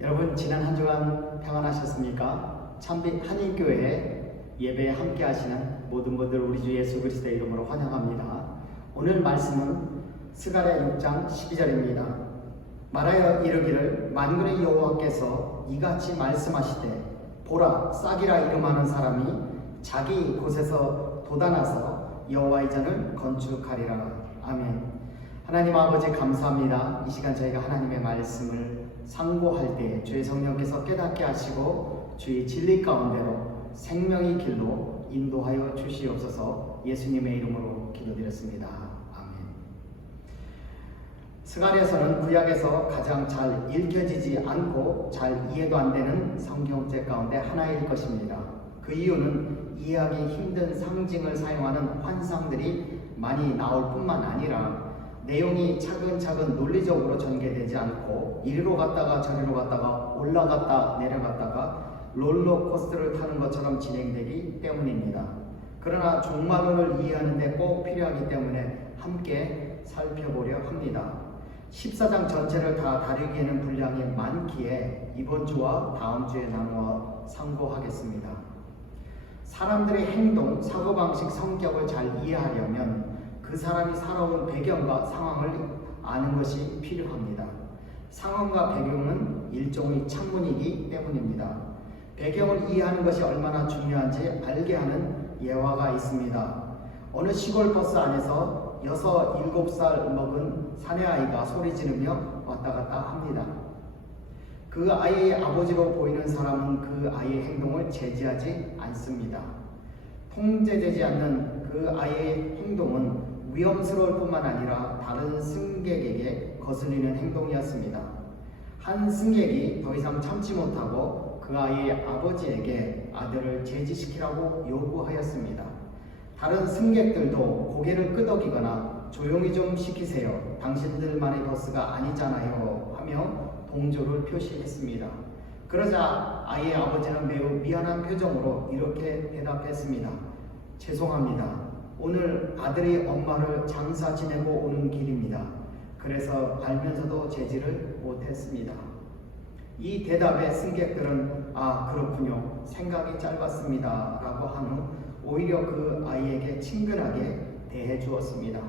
여러분, 지난 한 주간 평안하셨습니까? 참빛 한인교회 예배에 함께 하시는 모든 분들 우리 주 예수 그리스도의 이름으로 환영합니다. 오늘 말씀은 스가랴 6장 12절입니다. 말하여 이르기를 만군의 여호와께서 이같이 말씀하시되 보라, 싹이라 이름하는 사람이 자기 곳에서 돋아나서 여호와의 전을 건축하리라. 아멘. 하나님 아버지 감사합니다. 이 시간 저희가 하나님의 말씀을 상고할 때 주의 성령께서 깨닫게 하시고 주의 진리 가운데로 생명의 길로 인도하여 주시옵소서. 예수님의 이름으로 기도드렸습니다. 아멘. 스가랴서는 구약에서 가장 잘 읽혀지지 않고 잘 이해도 안 되는 성경책 가운데 하나일 것입니다. 그 이유는 이해하기 힘든 상징을 사용하는 환상들이 많이 나올 뿐만 아니라 내용이 차근차근 논리적으로 전개되지 않고 이리로 갔다가 저리로 갔다가 올라갔다 내려갔다가 롤러코스터를 타는 것처럼 진행되기 때문입니다. 그러나 종말론을 이해하는 데 꼭 필요하기 때문에 함께 살펴보려 합니다. 14장 전체를 다 다루기에는 분량이 많기에 이번 주와 다음 주에 나누어 상고하겠습니다. 사람들의 행동, 사고방식, 성격을 잘 이해하려면 그 사람이 살아온 배경과 상황을 아는 것이 필요합니다. 상황과 배경은 일종의 창문이기 때문입니다. 배경을 이해하는 것이 얼마나 중요한지 알게 하는 예화가 있습니다. 어느 시골 버스 안에서 6, 7살 먹은 사내아이가 소리 지르며 왔다 갔다 합니다. 그 아이의 아버지로 보이는 사람은 그 아이의 행동을 제지하지 않습니다. 통제되지 않는 그 아이의 행동은 위험스러울 뿐만 아니라 다른 승객에게 거슬리는 행동이었습니다. 한 승객이 더 이상 참지 못하고 그 아이의 아버지에게 아들을 제지시키라고 요구하였습니다. 다른 승객들도 고개를 끄덕이거나 조용히 좀 시키세요. 당신들만의 버스가 아니잖아요. 하며 동조를 표시했습니다. 그러자 아이의 아버지는 매우 미안한 표정으로 이렇게 대답했습니다. 죄송합니다. 오늘 아들이 엄마를 장사 지내고 오는 길입니다. 그래서 알면서도 제지를 못했습니다. 이 대답에 승객들은 아 그렇군요. 생각이 짧았습니다. 라고 한 후 오히려 그 아이에게 친근하게 대해 주었습니다.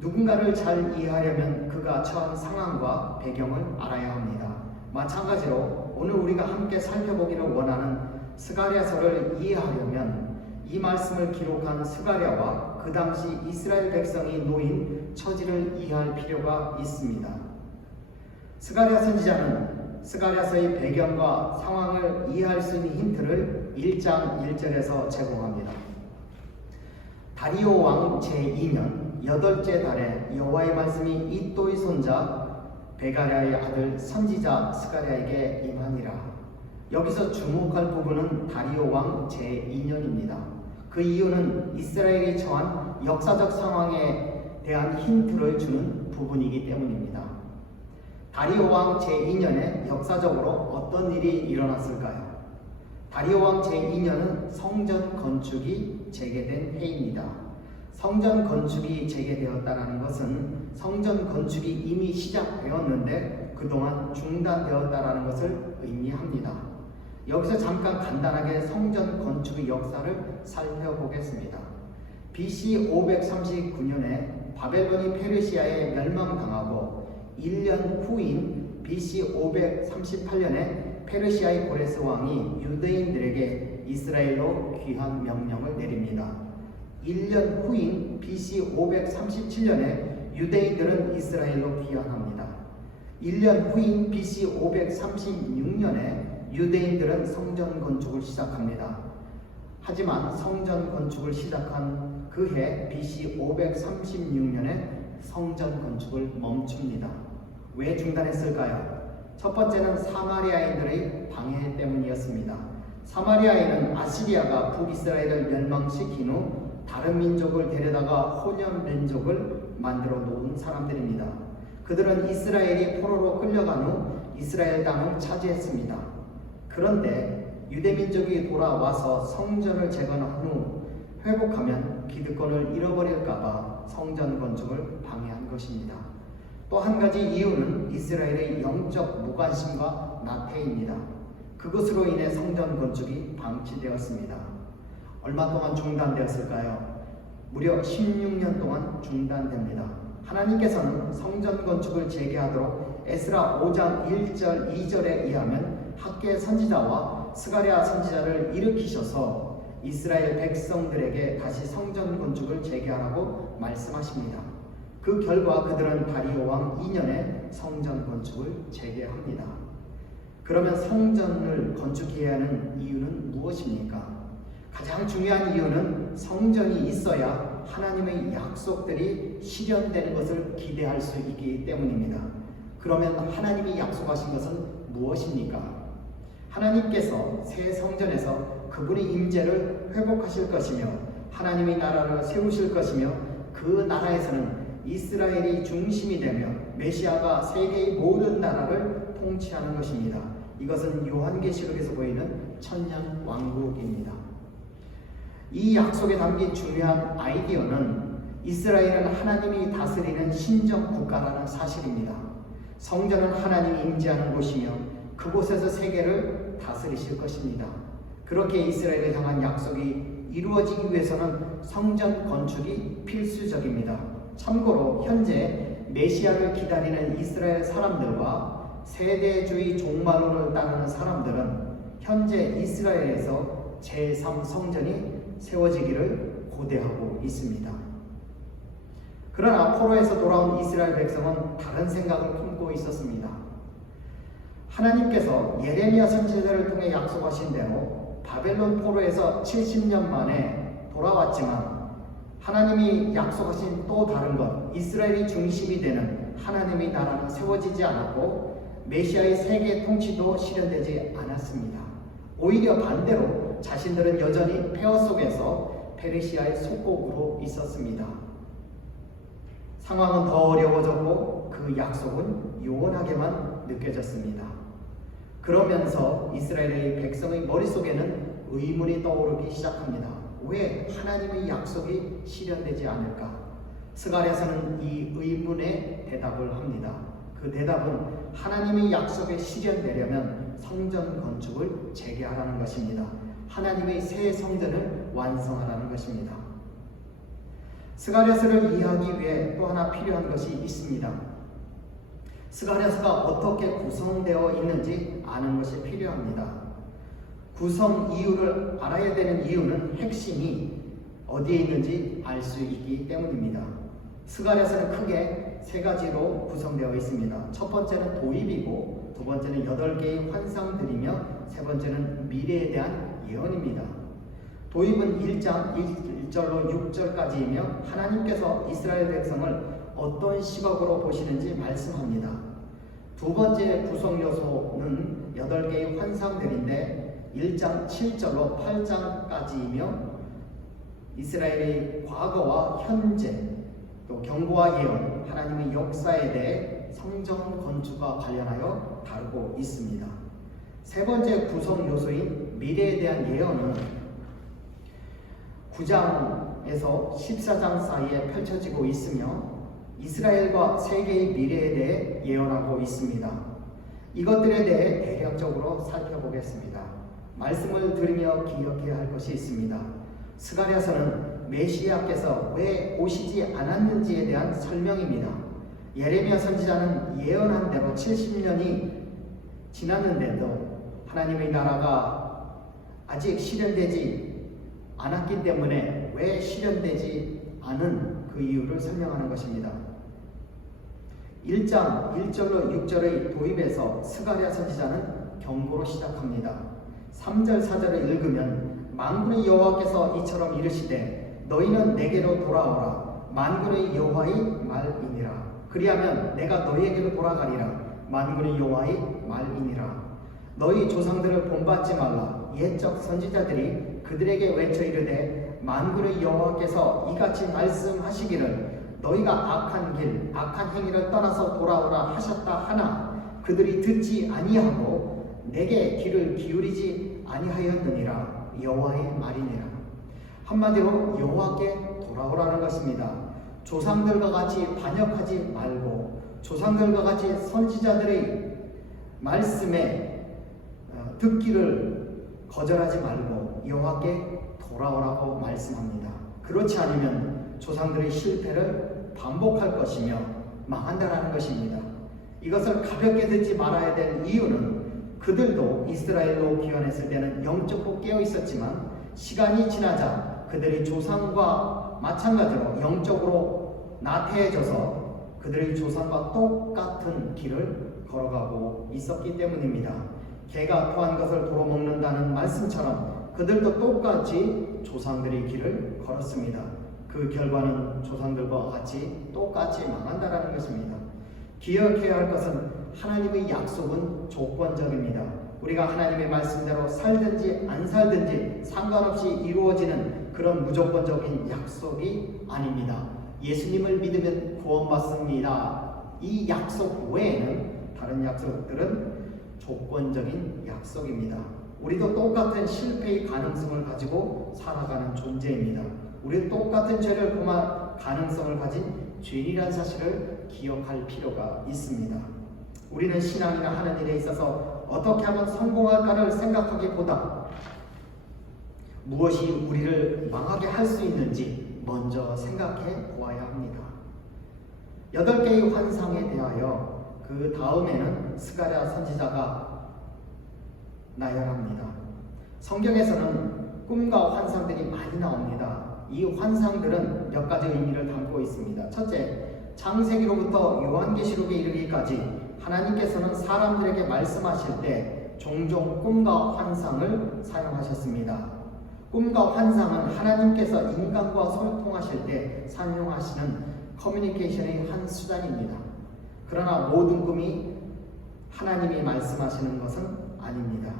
누군가를 잘 이해하려면 그가 처한 상황과 배경을 알아야 합니다. 마찬가지로 오늘 우리가 함께 살펴보기를 원하는 스가랴서를 이해하려면 이 말씀을 기록한 스가랴와 그 당시 이스라엘 백성이 놓인 처지를 이해할 필요가 있습니다. 스가랴 선지자는 스가랴서의 배경과 상황을 이해할 수 있는 힌트를 1장 1절에서 제공합니다. 다리오 왕 제2년 8째 달에 여호와의 말씀이 이또의 손자 베가랴의 아들 선지자 스가랴에게 임하니라. 여기서 주목할 부분은 다리오 왕 제2년입니다. 그 이유는 이스라엘이 처한 역사적 상황에 대한 힌트를 주는 부분이기 때문입니다. 다리오 왕 제2년에 역사적으로 어떤 일이 일어났을까요? 다리오 왕 제2년은 성전 건축이 재개된 해입니다. 성전 건축이 재개되었다는 것은 성전 건축이 이미 시작되었는데 그동안 중단되었다는 것을 의미합니다. 여기서 잠깐 간단하게 성전 건축의 역사를 살펴보겠습니다. BC 539년에 바벨론이 페르시아에 멸망당하고 1년 후인 BC 538년에 페르시아의 고레스 왕이 유대인들에게 이스라엘로 귀환 명령을 내립니다. 1년 후인 BC 537년에 유대인들은 이스라엘로 귀환합니다. 1년 후인 BC 536년에 유대인들은 성전 건축을 시작합니다. 하지만 성전 건축을 시작한 그해 BC 536년에 성전 건축을 멈춥니다. 왜 중단했을까요? 첫 번째는 사마리아인들의 방해 때문이었습니다. 사마리아인은 아시리아가 북이스라엘을 멸망시킨 후 다른 민족을 데려다가 혼연 민족을 만들어 놓은 사람들입니다. 그들은 이스라엘이 포로로 끌려간 후 이스라엘 땅을 차지했습니다. 그런데 유대민족이 돌아와서 성전을 재건한 후 회복하면 기득권을 잃어버릴까봐 성전 건축을 방해한 것입니다. 또 한 가지 이유는 이스라엘의 영적 무관심과 나태입니다. 그것으로 인해 성전 건축이 방치되었습니다. 얼마 동안 중단되었을까요? 무려 16년 동안 중단됩니다. 하나님께서는 성전 건축을 재개하도록 에스라 5장 1절 2절에 의하면 학개 선지자와 스가랴 선지자를 일으키셔서 이스라엘 백성들에게 다시 성전 건축을 재개하라고 말씀하십니다. 그 결과 그들은 다리오 왕 2년에 성전 건축을 재개합니다. 그러면 성전을 건축해야 하는 이유는 무엇입니까? 가장 중요한 이유는 성전이 있어야 하나님의 약속들이 실현되는 것을 기대할 수 있기 때문입니다. 그러면 하나님이 약속하신 것은 무엇입니까? 하나님께서 새 성전에서 그분의 임재를 회복하실 것이며 하나님의 나라를 세우실 것이며 그 나라에서는 이스라엘이 중심이 되며 메시아가 세계의 모든 나라를 통치하는 것입니다. 이것은 요한계시록에서 보이는 천년 왕국입니다. 이 약속에 담긴 중요한 아이디어는 이스라엘은 하나님이 다스리는 신정 국가라는 사실입니다. 성전은 하나님이 임재하는 곳이며 그곳에서 세계를 다스리실 것입니다. 그렇게 이스라엘을 향한 약속이 이루어지기 위해서는 성전 건축이 필수적입니다. 참고로 현재 메시아를 기다리는 이스라엘 사람들과 세대주의 종말론을 따르는 사람들은 현재 이스라엘에서 제3성전이 세워지기를 고대하고 있습니다. 그러나 포로에서 돌아온 이스라엘 백성은 다른 생각을 품고 있었습니다. 하나님께서 예레미야 선지자를 통해 약속하신 대로 바벨론 포로에서 70년 만에 돌아왔지만 하나님이 약속하신 또 다른 것, 이스라엘이 중심이 되는 하나님의 나라는 세워지지 않았고 메시아의 세계 통치도 실현되지 않았습니다. 오히려 반대로 자신들은 여전히 폐허 속에서 페르시아의 속국으로 있었습니다. 상황은 더 어려워졌고 그 약속은 요원하게만 느껴졌습니다. 그러면서 이스라엘의 백성의 머릿속에는 의문이 떠오르기 시작합니다. 왜 하나님의 약속이 실현되지 않을까? 스가랴서는 이 의문에 대답을 합니다. 그 대답은 하나님의 약속이 실현되려면 성전 건축을 재개하라는 것입니다. 하나님의 새 성전을 완성하라는 것입니다. 스가랴서를 이해하기 위해 또 하나 필요한 것이 있습니다. 스가랴서가 어떻게 구성되어 있는지 아는 것이 필요합니다. 구성 이유를 알아야 되는 이유는 핵심이 어디에 있는지 알 수 있기 때문입니다. 스가랴서는 크게 세 가지로 구성되어 있습니다. 첫 번째는 도입이고, 두 번째는 8개의 환상들이며, 세 번째는 미래에 대한 예언입니다. 도입은 1장 1절로 6절까지이며 하나님께서 이스라엘 백성을 어떤 시각으로 보시는지 말씀합니다. 두 번째 구성 요소는 8개의 환상들인데 1장 7절로 8장까지이며 이스라엘의 과거와 현재, 또 경고와 예언, 하나님의 역사에 대해 성전 건축과 관련하여 다루고 있습니다. 세 번째 구성 요소인 미래에 대한 예언은 9장에서 14장 사이에 펼쳐지고 있으며 이스라엘과 세계의 미래에 대해 예언하고 있습니다. 이것들에 대해 대략적으로 살펴보겠습니다. 말씀을 들으며 기억해야 할 것이 있습니다. 스가랴서는 메시아께서 왜 오시지 않았는지에 대한 설명입니다. 예레미야 선지자는 예언한 대로 70년이 지났는데도 하나님의 나라가 아직 실현되지 않았기 때문에 왜 실현되지 않은 그 이유를 설명하는 것입니다. 1장 1절로 6절의 도입에서 스가랴 선지자는 경고로 시작합니다. 3절 4절을 읽으면 만군의 여호와께서 이처럼 이르시되 너희는 내게로 돌아오라. 만군의 여호와의 말이니라. 그리하면 내가 너희에게로 돌아가리라. 만군의 여호와의 말이니라. 너희 조상들을 본받지 말라. 옛적 선지자들이 그들에게 외쳐 이르되 만군의 여호와께서 이같이 말씀하시기를 너희가 악한 길, 악한 행위를 떠나서 돌아오라 하셨다 하나 그들이 듣지 아니하고 내게 귀를 기울이지 아니하였느니라. 여호와의 말이니라. 한마디로 여호와께 돌아오라는 것입니다. 조상들과 같이 반역하지 말고 조상들과 같이 선지자들의 말씀에 듣기를 거절하지 말고 여호와께 돌아오라고 말씀합니다. 그렇지 않으면 조상들의 실패를 반복할 것이며 망한다라는 것입니다. 이것을 가볍게 듣지 말아야 될 이유는 그들도 이스라엘로 귀환했을 때는 영적으로 깨어 있었지만 시간이 지나자 그들의 조상과 마찬가지로 영적으로 나태해져서 그들의 조상과 똑같은 길을 걸어가고 있었기 때문입니다. 개가 토한 것을 도로 먹는다는 말씀처럼 그들도 똑같이 조상들의 길을 걸었습니다. 그 결과는 조상들과 같이 똑같이 망한다라는 것입니다. 기억해야 할 것은 하나님의 약속은 조건적입니다. 우리가 하나님의 말씀대로 살든지 안 살든지 상관없이 이루어지는 그런 무조건적인 약속이 아닙니다. 예수님을 믿으면 구원받습니다. 이 약속 외에는 다른 약속들은 조건적인 약속입니다. 우리도 똑같은 실패의 가능성을 가지고 살아가는 존재입니다. 우리도 똑같은 죄를 범할 가능성을 가진 죄인이라는 사실을 기억할 필요가 있습니다. 우리는 신앙이나 하는 일에 있어서 어떻게 하면 성공할까를 생각하기보다 무엇이 우리를 망하게 할 수 있는지 먼저 생각해 보아야 합니다. 8개의 환상에 대하여 그 다음에는 스가랴 선지자가 나열합니다. 성경에서는 꿈과 환상들이 많이 나옵니다. 이 환상들은 몇 가지 의미를 담고 있습니다. 첫째, 창세기로부터 요한계시록에 이르기까지 하나님께서는 사람들에게 말씀하실 때 종종 꿈과 환상을 사용하셨습니다. 꿈과 환상은 하나님께서 인간과 소통하실 때 사용하시는 커뮤니케이션의 한 수단입니다. 그러나 모든 꿈이 하나님이 말씀하시는 것은 아닙니다.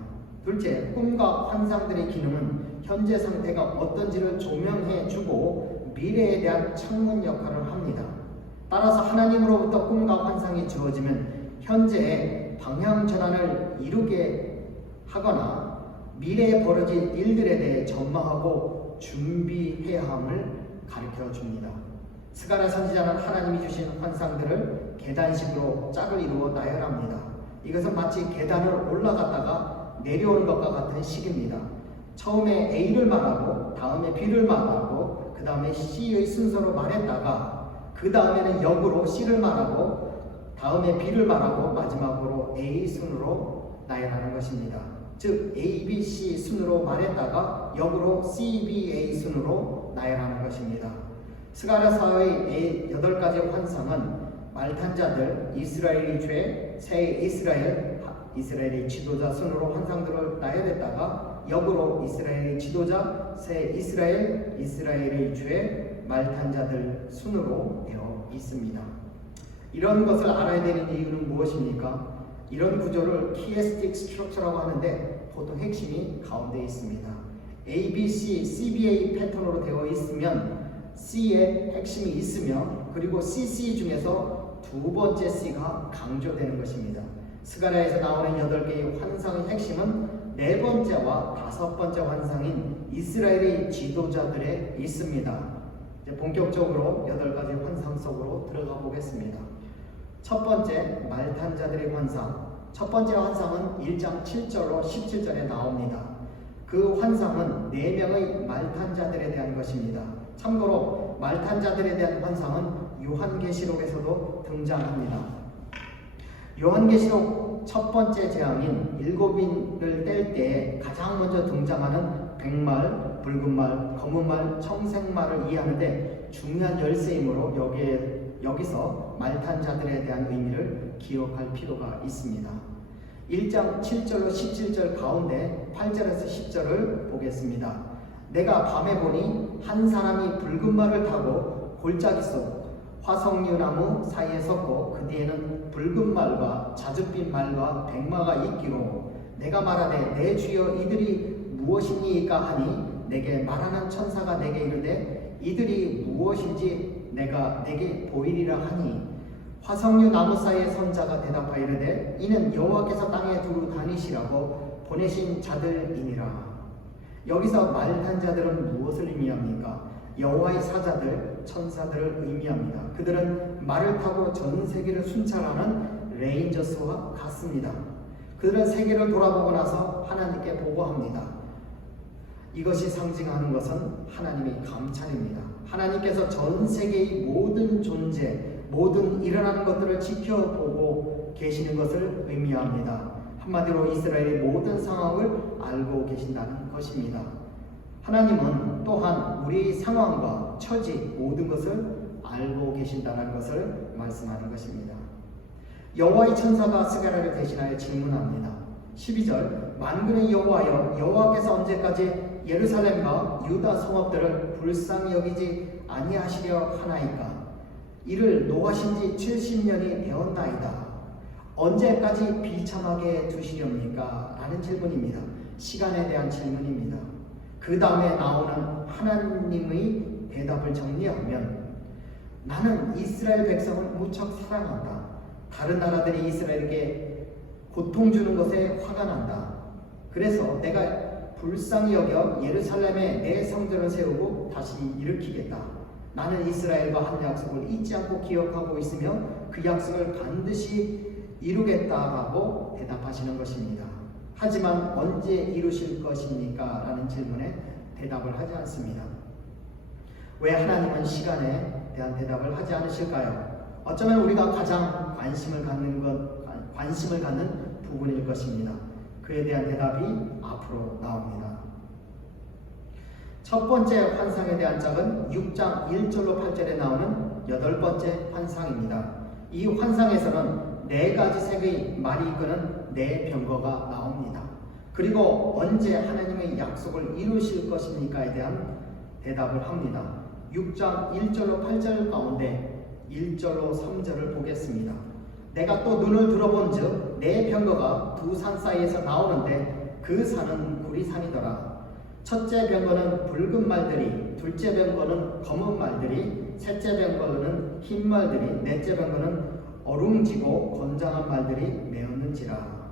둘째, 꿈과 환상들의 기능은 현재 상태가 어떤지를 조명해 주고 미래에 대한 창문 역할을 합니다. 따라서 하나님으로부터 꿈과 환상이 주어지면 현재의 방향 전환을 이루게 하거나 미래에 벌어질 일들에 대해 전망하고 준비해야 함을 가르쳐 줍니다. 스가랴 선지자는 하나님이 주신 환상들을 계단식으로 짝을 이루어 나열합니다. 이것은 마치 계단을 올라갔다가 내려오는 것과 같은 식입니다. 처음에 A를 말하고 다음에 B를 말하고 그 다음에 C의 순서로 말했다가 그 다음에는 역으로 C를 말하고 다음에 B를 말하고 마지막으로 A 순으로 나열하는 것입니다. 즉 A, B, C 순으로 말했다가 역으로 C, B, A 순으로 나열하는 것입니다. 스가랴서의 8가지 환상은 말탄 자들, 이스라엘의 죄, 새 이스라엘의 지도자 순으로 환상들을 나열했다가 역으로 이스라엘의 지도자, 새 이스라엘의 죄, 말탄 자들 순으로 되어 있습니다. 이런 것을 알아야 되는 이유는 무엇입니까? 이런 구조를 키에스틱 스트럭처라고 하는데 보통 핵심이 가운데 있습니다. A, B, C, CBA 패턴으로 되어 있으면 C에 핵심이 있으며 그리고 CC 중에서 두 번째 C가 강조되는 것입니다. 스가랴에서 나오는 8개의 환상의 핵심은 4번째와 5번째 환상인 이스라엘의 지도자들에 있습니다. 이제 본격적으로 8가지 환상 속으로 들어가 보겠습니다. 첫 번째, 말탄 자들의 환상. 첫 번째 환상은 1장 7절로 17절에 나옵니다. 그 환상은 4명의 말탄 자들에 대한 것입니다. 참고로 말탄 자들에 대한 환상은 요한계시록에서도 등장합니다. 요한계시록 첫 번째 재앙인 7인을 뗄 때 가장 먼저 등장하는 백말, 붉은 말, 검은 말, 청색말을 이해하는데 중요한 열쇠이므로 여기서 말탄 자들에 대한 의미를 기억할 필요가 있습니다. 1장 7절로 17절 가운데 8절에서 10절을 보겠습니다. 내가 밤에 보니 한 사람이 붉은 말을 타고 골짜기 속 화석류나무 사이에 섰고 그 뒤에는 붉은 말과 자줏빛 말과 백마가 있기로 내가 말하되 내 주여 이들이 무엇이니까 하니 내게 말하는 천사가 내게 이르되 이들이 무엇인지 내게 보이리라 하니 화석류 나무 사이에 선 자가 대답하여 이르되 이는 여호와께서 땅에 두루 다니시라고 보내신 자들이니라. 여기서 말탄 자들은 무엇을 의미합니까? 여호와의 사자들, 천사들을 의미합니다. 그들은 말을 타고 전 세계를 순찰하는 레인저스와 같습니다. 그들은 세계를 돌아보고 나서 하나님께 보고합니다. 이것이 상징하는 것은 하나님의 감찰입니다. 하나님께서 전 세계의 모든 존재, 모든 일어나는 것들을 지켜보고 계시는 것을 의미합니다. 한마디로 이스라엘의 모든 상황을 알고 계신다는 것입니다. 하나님은 또한 우리의 상황과 처지 모든 것을 알고 계신다는 것을 말씀하는 것입니다. 여호와의 천사가 스가랴를 대신하여 질문합니다. 12절 만군의 여호와여 여호와께서 언제까지 예루살렘과 유다 성읍들을 불쌍히 여기지 아니하시려 하나이까? 이를 노하신 지 70년이 되었나이다. 언제까지 비참하게 두시렵니까? 라는 질문입니다. 시간에 대한 질문입니다. 그 다음에 나오는 하나님의 대답을 정리하면 나는 이스라엘 백성을 무척 사랑한다. 다른 나라들이 이스라엘에게 고통 주는 것에 화가 난다. 그래서 내가 불쌍히 여겨 예루살렘에 내 성전을 세우고 다시 일으키겠다. 나는 이스라엘과 한 약속을 잊지 않고 기억하고 있으며 그 약속을 반드시 이루겠다라고 대답하시는 것입니다. 하지만 언제 이루실 것입니까? 라는 질문에 대답을 하지 않습니다. 왜 하나님은 시간에 대한 대답을 하지 않으실까요? 어쩌면 우리가 가장 관심을 갖는 부분일 것입니다. 그에 대한 대답이 앞으로 나옵니다. 첫 번째 환상에 대한 짝은 6장 1절로 8절에 나오는 8번째 환상입니다. 이 환상에서는 4가지 색의 말이 이끄는 4병거가 나옵니다. 그리고 언제 하나님의 약속을 이루실 것입니까에 대한 대답을 합니다. 6장 1절로 8절 가운데 1절로 3절을 보겠습니다. 내가 또 눈을 들어본즉 4병거가 2 산 사이에서 나오는데 그 산은 구리산이더라. 첫째 병거는 붉은 말들이, 둘째 병거는 검은 말들이, 셋째 병거는 흰 말들이, 넷째 병거는 어룽지고 건장한 말들이 메었는지라.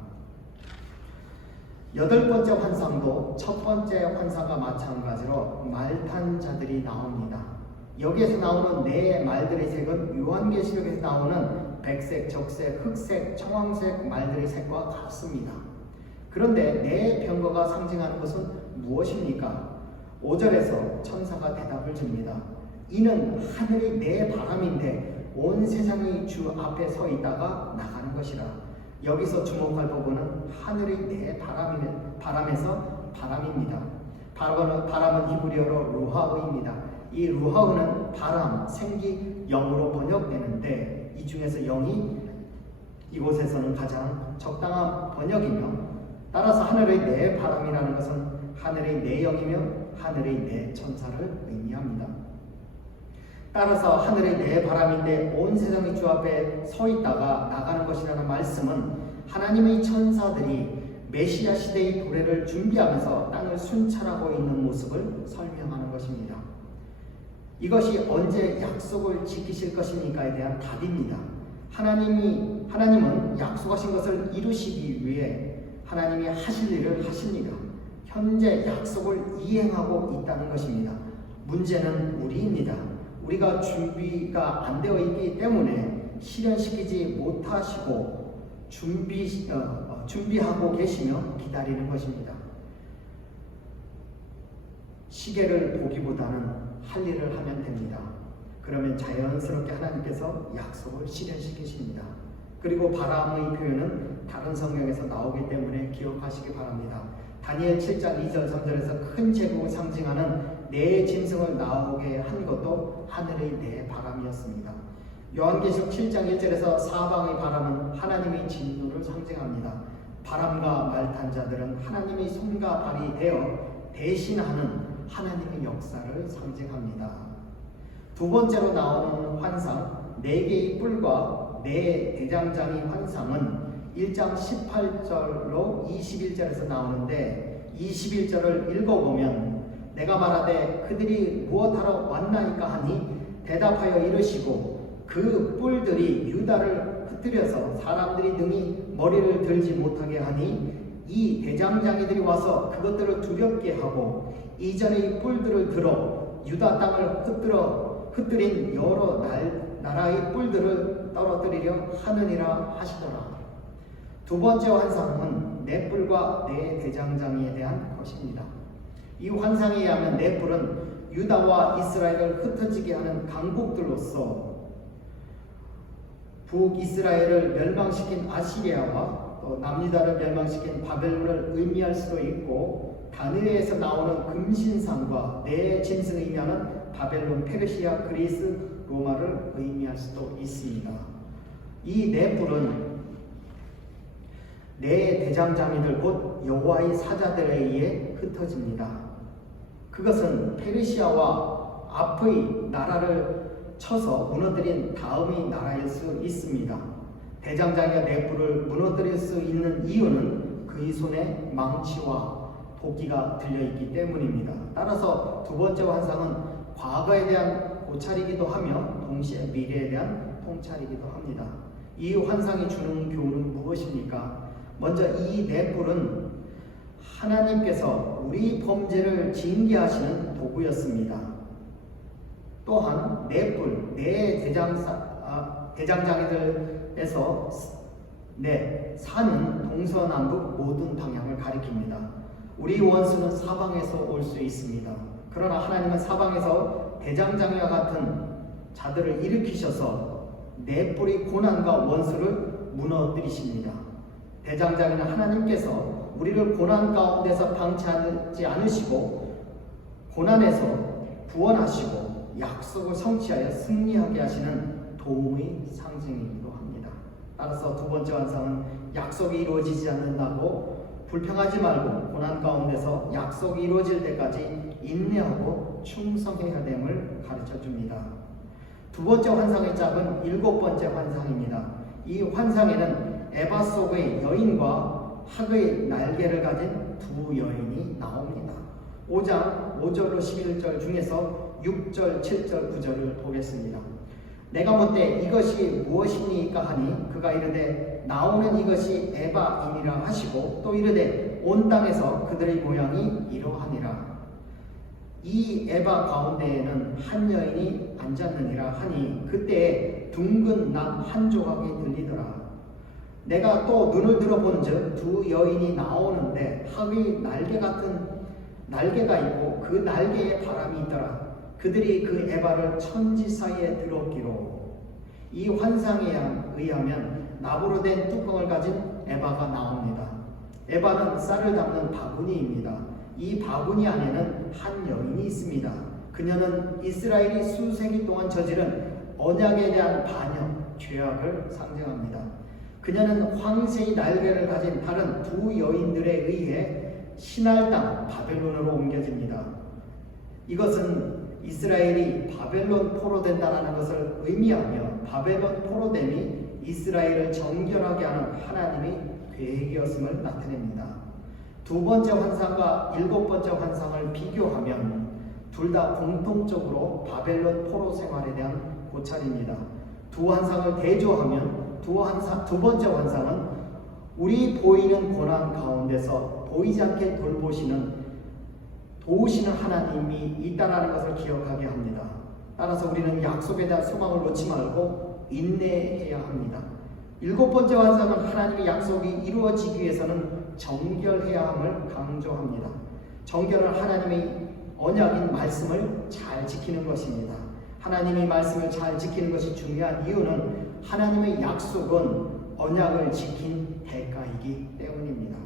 8번째 환상도 첫 번째 환상과 마찬가지로 말탄 자들이 나옵니다. 여기에서 나오는 4 말들의 색은 요한계시록에서 나오는 백색, 적색, 흑색, 청황색 말들의 색과 같습니다. 그런데 4 병거가 상징하는 것은 무엇입니까? 5절에서 천사가 대답을 줍니다. 이는 하늘이 내 바람인데 온 세상이 주 앞에 서 있다가 나가는 것이라. 여기서 주목할 부분은 하늘이 내 바람에서 바람입니다. 바람은 히브리어로 루하우입니다. 이 루하우는 바람, 생기, 영으로 번역되는데 이 중에서 영이 이곳에서는 가장 적당한 번역이며, 따라서 하늘의 내 바람이라는 것은 하늘의 내 영이며 하늘의 내 천사를 의미합니다. 따라서 하늘의 내 바람인데 온 세상이 주 앞에 서 있다가 나가는 것이라는 말씀은 하나님의 천사들이 메시아 시대의 도래를 준비하면서 땅을 순찰하고 있는 모습을 설명하는 것입니다. 이것이 언제 약속을 지키실 것입니까에 대한 답입니다. 하나님은 약속하신 것을 이루시기 위해 하나님이 하실 일을 하십니다. 현재 약속을 이행하고 있다는 것입니다. 문제는 우리입니다. 우리가 준비가 안 되어 있기 때문에 실현시키지 못하시고 준비하고 계시며 기다리는 것입니다. 시계를 보기보다는 할 일을 하면 됩니다. 그러면 자연스럽게 하나님께서 약속을 실현시키십니다. 그리고 바람의 표현은 다른 성경에서 나오기 때문에 기억하시기 바랍니다. 다니엘 7장 2절 3절에서 큰 제국을 상징하는 4 짐승을 나오게 한 것도 하늘의 내 바람이었습니다. 요한계시록 7장 1절에서 사방의 바람은 하나님의 진노를 상징합니다. 바람과 말탄 자들은 하나님의 손과 발이 되어 대신하는 하나님의 역사를 상징합니다. 두 번째로 나오는 환상 4개의 뿔과 4 대장장이 환상은 1장 18절로 21절에서 나오는데 21절을 읽어보면 내가 말하되 그들이 무엇하러 왔나이까 하니 대답하여 이르시고 그 뿔들이 유다를 흩뜨려서 사람들이 능히 머리를 들지 못하게 하니 이 대장장이들이 와서 그것들을 두렵게 하고 이전의 뿔들을 들어 유다 땅을 흩뜨린 여러 나라의 뿔들을 떨어뜨리려 하느니라 하시더라. 두 번째 환상은 4뿔과 4 대장장이에 대한 것입니다. 이 환상에 의하면 4뿔은 유다와 이스라엘을 흩어지게 하는 강국들로서 북이스라엘을 멸망시킨 아시리아와 또 남유다를 멸망시킨 바벨론을 의미할 수도 있고, 다니엘에서 나오는 금신상과 4 짐승을 의미하는 바벨론, 페르시아, 그리스, 로마를 의미할 수도 있습니다. 이 4뿔은 4 대장장이들 곧 여호와의 사자들에 의해 흩어집니다. 그것은 페르시아와 앞의 나라를 쳐서 무너뜨린 다음의 나라일 수 있습니다. 대장장이가 4뿔을 무너뜨릴 수 있는 이유는 그의 손에 망치와 도끼가 들려있기 때문입니다. 따라서 두 번째 환상은 과거에 대한 고찰이기도 하며 동시에 미래에 대한 통찰이기도 합니다. 이 환상이 주는 교훈은 무엇입니까? 먼저 이 4뿔은 하나님께서 우리 범죄를 징계하시는 도구였습니다. 또한 4뿔, 4 대장장이들에서 산은 동서남북 모든 방향을 가리킵니다. 우리 원수는 사방에서 올 수 있습니다. 그러나 하나님은 사방에서 대장장이와 같은 자들을 일으키셔서 내 뿌리 고난과 원수를 무너뜨리십니다. 대장장이는 하나님께서 우리를 고난 가운데서 방치하지 않으시고 고난에서 구원하시고 약속을 성취하여 승리하게 하시는 도움의 상징이기도 합니다. 따라서 두 번째 환상은 약속이 이루어지지 않는다고 불평하지 말고 고난 가운데서 약속이 이루어질 때까지 인내하고 충성해야 됨을 가르쳐 줍니다. 두 번째 환상의 짝은 일곱 번째 환상입니다. 이 환상에는 에바 속의 여인과 학의 날개를 가진 두 여인이 나옵니다. 5장 5절로 11절 중에서 6절, 7절, 9절을 보겠습니다. 내가 묻되 이것이 무엇입니까 하니 그가 이르되 나오는 이것이 에바이니라 하시고 또 이르되 온 땅에서 그들의 모양이 이러하니라. 이 에바 가운데에는 한 여인이 앉았느니라 하니 그때에 둥근 납 한 조각이 들리더라. 내가 또 눈을 들어본즉 두 여인이 나오는데 학의 날개 같은 날개가 있고 그 날개에 바람이 있더라. 그들이 그 에바를 천지 사이에 들었기로. 이 환상에 의하면 납으로 된 뚜껑을 가진 에바가 나옵니다. 에바는 쌀을 담는 바구니입니다. 이 바구니 안에는 한 여인이 있습니다. 그녀는 이스라엘이 수세기 동안 저지른 언약에 대한 반역, 죄악을 상징합니다. 그녀는 황새의 날개를 가진 다른 두 여인들에 의해 신할 땅 바벨론으로 옮겨집니다. 이것은 이스라엘이 바벨론 포로된다는 것을 의미하며 바벨론 포로됨이 이스라엘을 정결하게 하는 하나님의 계획이었음을 나타냅니다. 두 번째 환상과 일곱 번째 환상을 비교하면 둘 다 공통적으로 바벨론 포로 생활에 대한 고찰입니다. 두 환상을 대조하면 두 번째 환상은 우리 보이는 고난 가운데서 보이지 않게 도우시는 하나님이 있다는 것을 기억하게 합니다. 따라서 우리는 약속에 대한 소망을 놓지 말고 인내해야 합니다. 일곱 번째 환상은 하나님의 약속이 이루어지기 위해서는 정결해야 함을 강조합니다. 정결은 하나님의 언약인 말씀을 잘 지키는 것입니다. 하나님의 말씀을 잘 지키는 것이 중요한 이유는 하나님의 약속은 언약을 지킨 대가이기 때문입니다.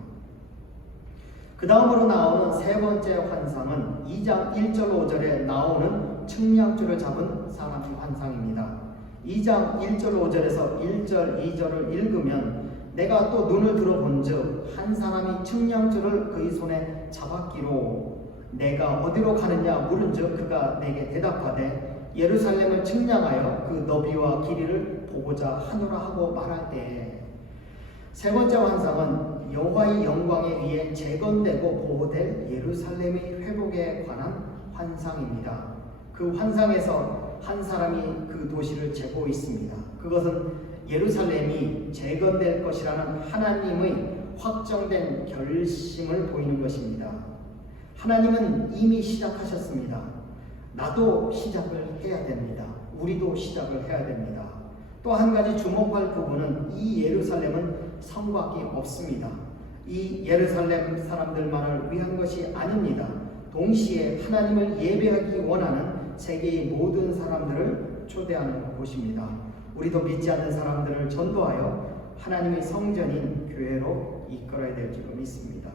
그 다음으로 나오는 세 번째 환상은 2장 1절 5절에 나오는 측량줄을 잡은 사람의 환상입니다. 2장 1절 5절에서 1절 2절을 읽으면 내가 또 눈을 들어본즉 한 사람이 측량줄을 그의 손에 잡았기로 내가 어디로 가느냐 물은즉 그가 내게 대답하되 예루살렘을 측량하여 그 너비와 길이를 보고자 하노라 하고 말할 때에 세 번째 환상은 여호와의 영광에 의해 재건되고 보호될 예루살렘의 회복에 관한 환상입니다. 그 환상에서 한 사람이 그 도시를 재고 있습니다. 그것은 예루살렘이 재건될 것이라는 하나님의 확정된 결심을 보이는 것입니다. 하나님은 이미 시작하셨습니다. 나도 시작을 해야 됩니다. 우리도 시작을 해야 됩니다. 또 한 가지 주목할 부분은 이 예루살렘은 성곽이 없습니다. 이 예루살렘 사람들만을 위한 것이 아닙니다. 동시에 하나님을 예배하기 원하는 세계의 모든 사람들을 초대하는 곳입니다. 우리도 믿지 않는 사람들을 전도하여 하나님의 성전인 교회로 이끌어야 될 줄 믿습니다.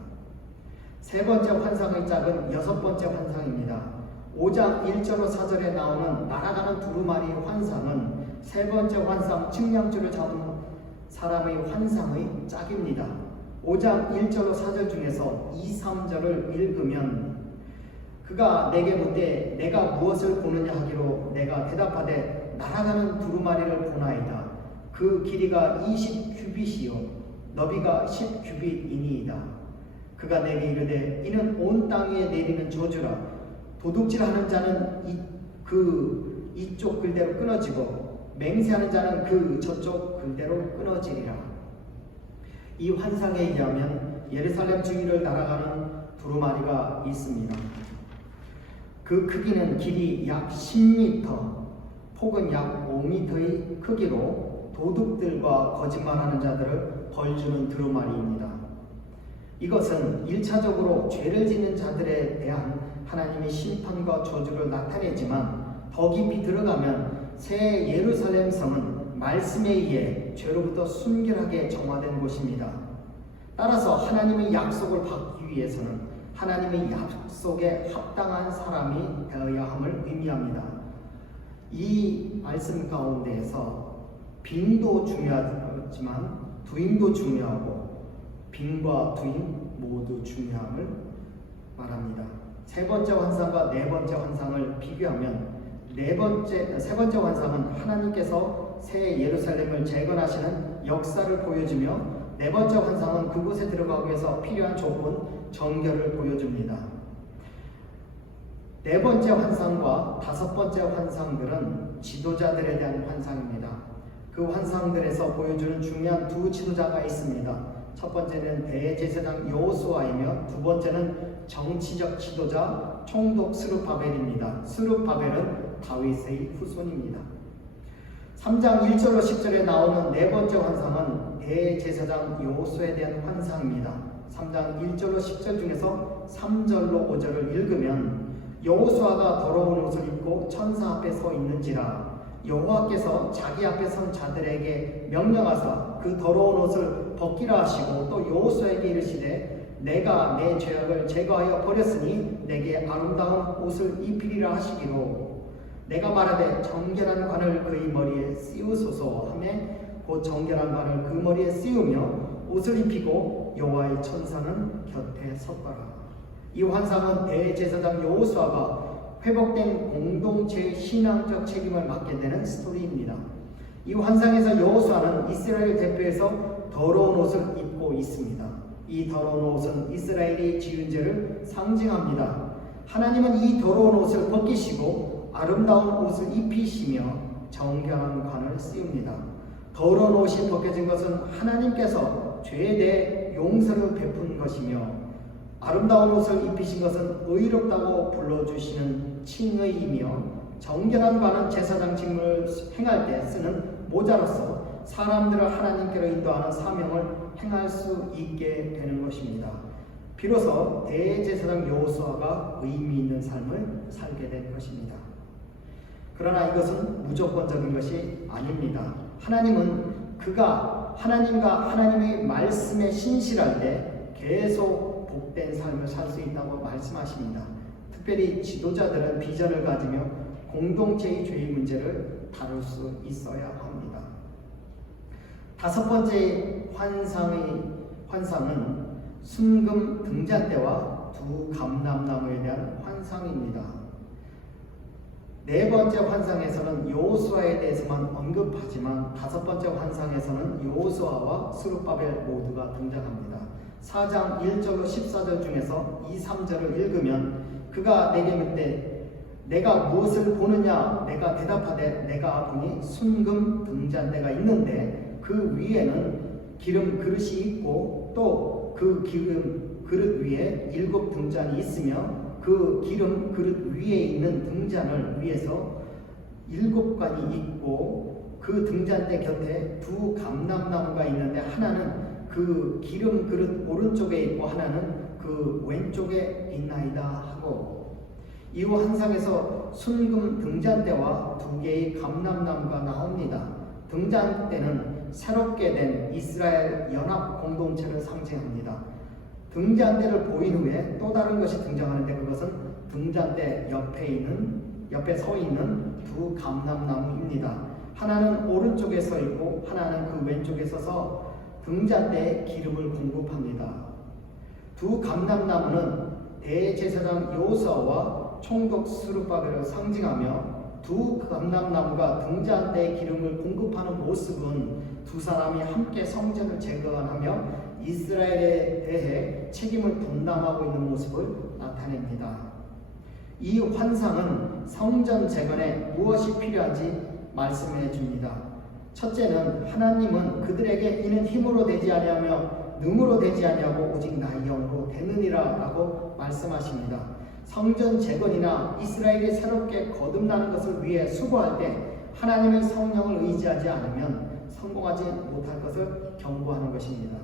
세 번째 환상의 짝은 여섯 번째 환상입니다. 5장 1절로 4절에 나오는 날아가는 두루마리 환상은 세 번째 환상 측량줄을 잡은 사람의 환상의 짝입니다. 5장 1절로 4절 중에서 2, 3절을 읽으면 그가 내게 묻되 내가 무엇을 보느냐 하기로 내가 대답하되 날아가는 두루마리를 보나이다. 그 길이가 20규빗이요 너비가 10규빗이니이다. 그가 내게 이르되 이는 온 땅에 내리는 저주라. 도둑질하는 자는 이쪽 글대로 끊어지고 맹세하는 자는 그 저쪽 글대로 끊어지리라. 이 환상에 의하면 예루살렘 주위를 날아가는 두루마리가 있습니다. 그 크기는 길이 약 10m, 폭은 약 5m의 크기로 도둑들과 거짓말하는 자들을 벌주는 두루마리입니다. 이것은 1차적으로 죄를 짓는 자들에 대한 하나님의 심판과 저주를 나타내지만 더 깊이 들어가면 새 예루살렘 성은 말씀에 의해 죄로부터 순결하게 정화된 곳입니다. 따라서 하나님의 약속을 받기 위해서는 하나님의 약속에 합당한 사람이 되어야 함을 의미합니다. 이 말씀 가운데에서 빙도 중요하지만 두임도 중요하고 빙과 두임 모두 중요함을 말합니다. 세 번째 환상과 네 번째 환상을 비교하면 세 번째 환상은 하나님께서 새 예루살렘을 재건하시는 역사를 보여주며 네 번째 환상은 그곳에 들어가기 위해서 필요한 조건, 정결을 보여줍니다. 네 번째 환상과 다섯 번째 환상들은 지도자들에 대한 환상입니다. 그 환상들에서 보여주는 중요한 두 지도자가 있습니다. 첫 번째는 대제사장 여호수아이며 두 번째는 정치적 지도자 총독 스룹바벨입니다. 스룹바벨은 다윗의 후손입니다. 3장 1절로 10절에 나오는 네 번째 환상은 대제사장 여호수아에 대한 환상입니다. 3장 1절로 10절 중에서 3절로 5절을 읽으면 여호수아가 더러운 옷을 입고 천사 앞에 서 있는지라 여호와께서 자기 앞에 선 자들에게 명령하사 그 더러운 옷을 벗기라 하시고 또 여호수아에게 이르시되 내가 내 죄악을 제거하여 버렸으니 내게 아름다운 옷을 입히리라 하시기로 내가 말하되 정결한 관을 그의 머리에 씌우소서 하며 곧 정결한 관을 그 머리에 씌우며 옷을 입히고 여호와의 천사는 곁에 섰더라. 이 환상은 대제사장 여호수아가 회복된 공동체의 신앙적 책임을 맡게 되는 스토리입니다. 이 환상에서 여호수아는 이스라엘 대표해서 더러운 옷을 입고 있습니다. 이 더러운 옷은 이스라엘이 지은 죄를 상징합니다. 하나님은 이 더러운 옷을 벗기시고 아름다운 옷을 입히시며 정결한 관을 씌웁니다. 더러운 옷이 벗겨진 것은 하나님께서 죄에 대해 용서를 베푼 것이며 아름다운 옷을 입히신 것은 의롭다고 불러주시는 칭의이며 정결한 관은 제사장 직무를 행할 때 쓰는 모자로서 사람들을 하나님께로 인도하는 사명을 행할 수 있게 되는 것입니다. 비로소 대제사장 여호수아가 의미 있는 삶을 살게 된 것입니다. 그러나 이것은 무조건적인 것이 아닙니다. 하나님은 그가 하나님과 하나님의 말씀에 신실할 때 계속 복된 삶을 살 수 있다고 말씀하십니다. 특별히 지도자들은 비전을 가지며 공동체의 죄의 문제를 다룰 수 있어야 합니다. 다섯 번째 환상은 순금 등잔대와 두 감람나무에 대한 환상입니다. 네 번째 환상에서는 여호수아에 대해서만 언급하지만 다섯 번째 환상에서는 여호수아와 스룹바벨 모두가 등장합니다. 4장 1절로 14절 중에서 2, 3절을 읽으면 그가 내게 묻되 내가 무엇을 보느냐 내가 대답하되 내가 보니 순금 등잔대가 있는데 그 위에는 기름 그릇이 있고 또 그 기름 그릇 위에 7 등잔이 있으며 그 기름 그릇 위에 있는 등잔을 위에서 7관이 있고 그 등잔대 곁에 두 감람나무가 있는데 하나는 그 기름 그릇 오른쪽에 있고 하나는 그 왼쪽에 있나이다 하고 이후 환상에서 순금 등잔대와 두 개의 감람나무가 나옵니다. 등잔대는 새롭게 된 이스라엘 연합 공동체를 상징합니다. 등잔대를 보인 후에 또 다른 것이 등장하는데 그것은 등잔대 옆에 서 있는 두 감람나무입니다. 하나는 오른쪽에 서 있고 하나는 그 왼쪽에 서서 등잔대에 기름을 공급합니다. 두 감람나무는 대제사장 여호수아와 총독 스룹바벨을 상징하며 두 감람나무가 등잔대에 기름을 공급하는 모습은 두 사람이 함께 성전을 재건하며 이스라엘에 대해 책임을 분담하고 있는 모습을 나타냅니다. 이 환상은 성전 재건에 무엇이 필요한지 말씀해 줍니다. 첫째는 하나님은 그들에게 이는 힘으로 되지 아니하며 능으로 되지 아니하고 오직 나의 영으로 되느니라 라고 말씀하십니다. 성전 재건이나 이스라엘이 새롭게 거듭나는 것을 위해 수고할 때 하나님의 성령을 의지하지 않으면 성공하지 못할 것을 경고하는 것입니다.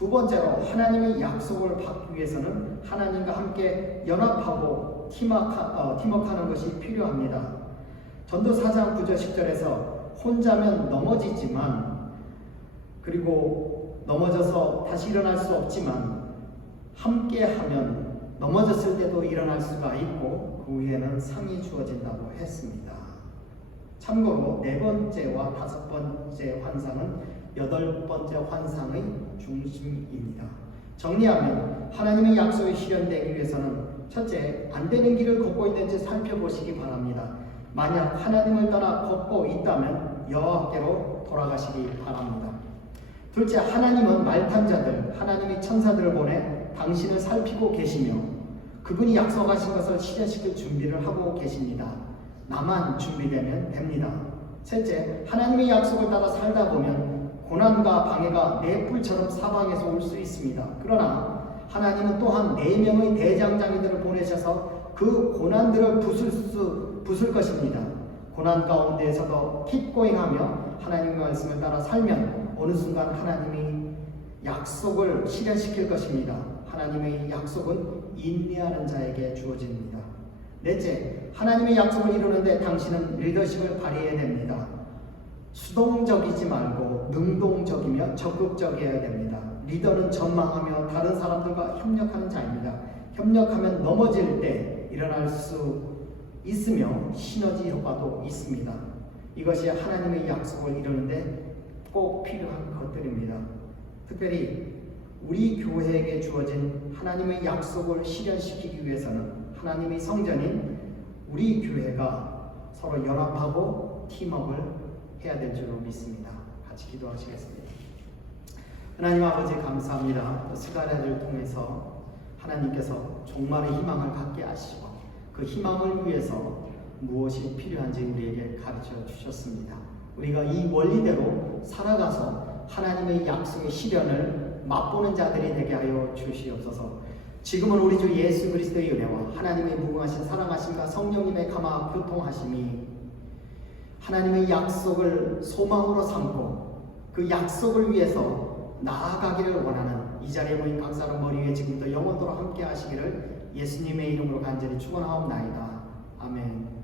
두 번째로 하나님의 약속을 받기 위해서는 하나님과 함께 연합하고 팀워크하는 것이 필요합니다. 전도 4장 9절 10절에서 혼자면 넘어지지만 그리고 넘어져서 다시 일어날 수 없지만 함께하면 넘어졌을 때도 일어날 수가 있고 그 후에는 상이 주어진다고 했습니다. 참고로 네 번째와 다섯 번째 환상은 여덟 번째 환상의 중심입니다. 정리하면 하나님의 약속이 실현되기 위해서는 첫째, 안 되는 길을 걷고 있는지 살펴보시기 바랍니다. 만약 하나님을 떠나 걷고 있다면 여호와께로 돌아가시기 바랍니다. 둘째, 하나님은 말탄자들, 하나님의 천사들을 보내 당신을 살피고 계시며 그분이 약속하신 것을 실현시킬 준비를 하고 계십니다. 나만 준비되면 됩니다. 셋째, 하나님의 약속을 따라 살다 보면 고난과 방해가 맷불처럼 사방에서 올 수 있습니다. 그러나 하나님은 또한 4명의 대장장이들을 보내셔서 그 고난들을 부술 것입니다. 고난 가운데에서도 킵고잉하며 하나님의 말씀을 따라 살면 어느 순간 하나님이 약속을 실현시킬 것입니다. 하나님의 약속은 인내하는 자에게 주어집니다. 넷째, 하나님의 약속을 이루는데 당신은 리더십을 발휘해야 됩니다. 수동적이지 말고 능동적이며 적극적이어야 됩니다. 리더는 전망하며 다른 사람들과 협력하는 자입니다. 협력하면 넘어질 때 일어날 수 있으며 시너지 효과도 있습니다. 이것이 하나님의 약속을 이루는데 꼭 필요한 것들입니다. 특별히 우리 교회에게 주어진 하나님의 약속을 실현시키기 위해서는 하나님의 성전인 우리 교회가 서로 연합하고 팀워크를 해야 될 줄로 믿습니다. 같이 기도하시겠습니다. 하나님 아버지 감사합니다. 스가랴를 통해서 하나님께서 종말의 희망을 갖게 하시고 그 희망을 위해서 무엇이 필요한지 우리에게 가르쳐 주셨습니다. 우리가 이 원리대로 살아가서 하나님의 약속의 실현을 맛보는 자들이 되게 하여 주시옵소서. 지금은 우리 주 예수 그리스도의 은혜와 하나님의 무궁하신 사랑하심과 성령님의 감화 교통하심이 하나님의 약속을 소망으로 삼고 그 약속을 위해서 나아가기를 원하는 이 자리에 모인 각 사람 머리 위에 지금부터 영원토록 함께 하시기를 예수님의 이름으로 간절히 축원하옵나이다. 아멘.